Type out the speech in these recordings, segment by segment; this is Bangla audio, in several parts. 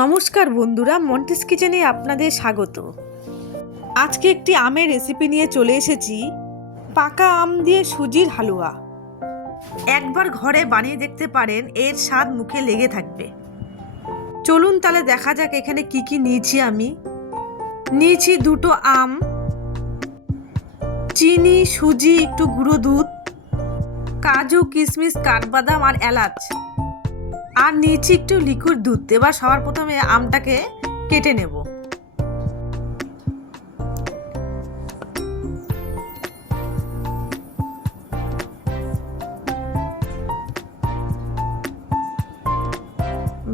নমস্কার বন্ধুরা, মন্টিস কিচেনে আপনাদের স্বাগত। আজকে একটি আমের রেসিপি নিয়ে চলে এসেছি, পাকা আম দিয়ে সুজির হালুয়া। একবার ঘরে বানিয়ে দেখতে পারেন, এর স্বাদ মুখে লেগে থাকবে। চলুন তাহলে দেখা যাক এখানে কি কি নিয়েছি। আমি নিয়েছি 2টো আম, চিনি, সুজি, একটু গুঁড়ো দুধ, কাজু, কিশমিশ, কাঠবাদাম আর এলাচ, আর নিয়েছি একটু লিকুইড দুধ। এবার সবার প্রথমে আমটাকে কেটে নেব।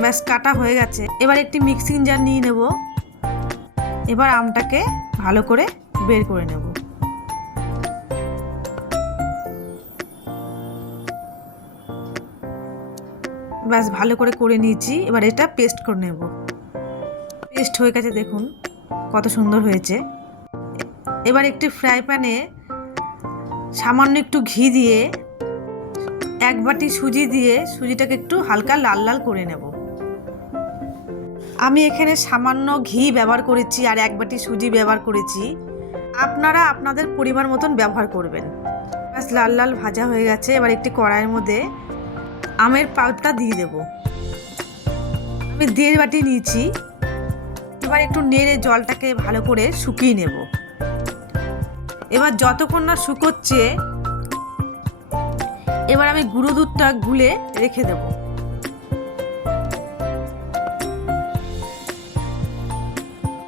ব্যাস, কাটা হয়ে গেছে। এবার একটি মিক্সিং জার নিয়ে নেব। এবার আমটাকে ভালো করে বের করে নেব। ব্যাস, ভালো করে নিয়েছি। এবার এটা পেস্ট করে নেব। পেস্ট হয়ে গেছে, দেখুন কত সুন্দর হয়েছে। এবার একটি ফ্রাই প্যানে সামান্য একটু ঘি দিয়ে 1 বাটি সুজি দিয়ে সুজিটাকে একটু হালকা লাল লাল করে নেব। আমি এখানে সামান্য ঘি ব্যবহার করেছি আর 1 বাটি সুজি ব্যবহার করেছি। আপনারা আপনাদের পরিমাণ মতন ব্যবহার করবেন। ব্যাস, লাল লাল ভাজা হয়ে গেছে। এবার একটি কড়াইয়ের মধ্যে আমের পাল্পটা দিয়ে দেব। আমি 1.5 বাটি নিয়েছি। এবার একটু নেড়ে জলটাকে ভালো করে শুকিয়ে নেব। এবার যতক্ষণ না শুকোচ্ছে, এবার আমি গুঁড়ো দুধটা গুলে রেখে দেব।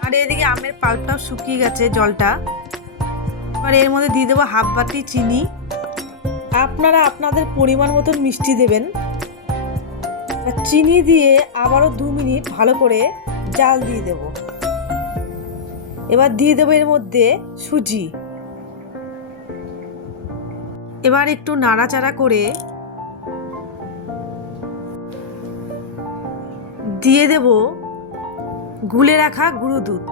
আর এদিকে আমের পাল্পটাও শুকিয়ে গেছে জলটা। এবার এর মধ্যে দিয়ে দেবো 1/2 বাটি চিনি। আপনারা আপনাদের পরিমাণ মতন মিষ্টি দেবেন। চিনি দিয়ে আবারও 2 মিনিট ভালো করে জাল দিয়ে দেব। এবার দিয়ে দেবো এর মধ্যে সুজি। এবার একটু নাড়াচাড়া করে দিয়ে দেব গুলে রাখা গুঁড়ো দুধ।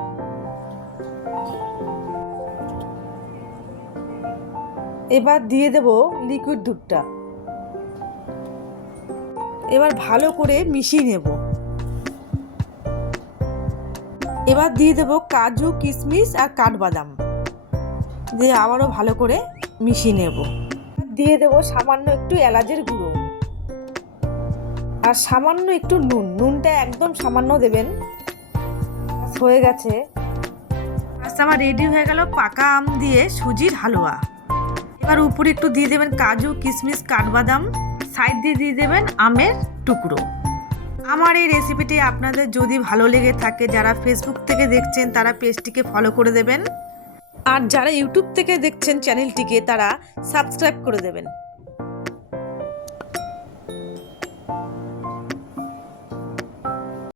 এবার দিয়ে দেব লিকুইড দুধটা। এবার ভালো করে মিশিয়ে নেব। এবার দিয়ে দেব কাজু, কিশমিশ আর কাঠবাদাম দিয়ে আবারও ভালো করে মিশিয়ে নেব। দিয়ে দেব সামান্য একটু এলাচের গুঁড়ো আর সামান্য একটু নুন। নুনটা একদম সামান্য দেবেন। হয়ে গেছে। আচ্ছা, আমার রেডি হয়ে গেল পাকা আম দিয়ে সুজির হালুয়া। এবার উপরে একটু দিয়ে দেবেন কাজু, কিশমিশ, কাঠবাদাম। সাইড দিয়ে দেবেন আমের টুকরো। আমার এই রেসিপিটি আপনাদের যদি ভালো লেগে থাকে, যারা ফেসবুক থেকে দেখছেন তারা পেজটিকে ফলো করে দেবেন, আর যারা ইউটিউব থেকে দেখছেন চ্যানেলটিকে তারা সাবস্ক্রাইব করে দেবেন।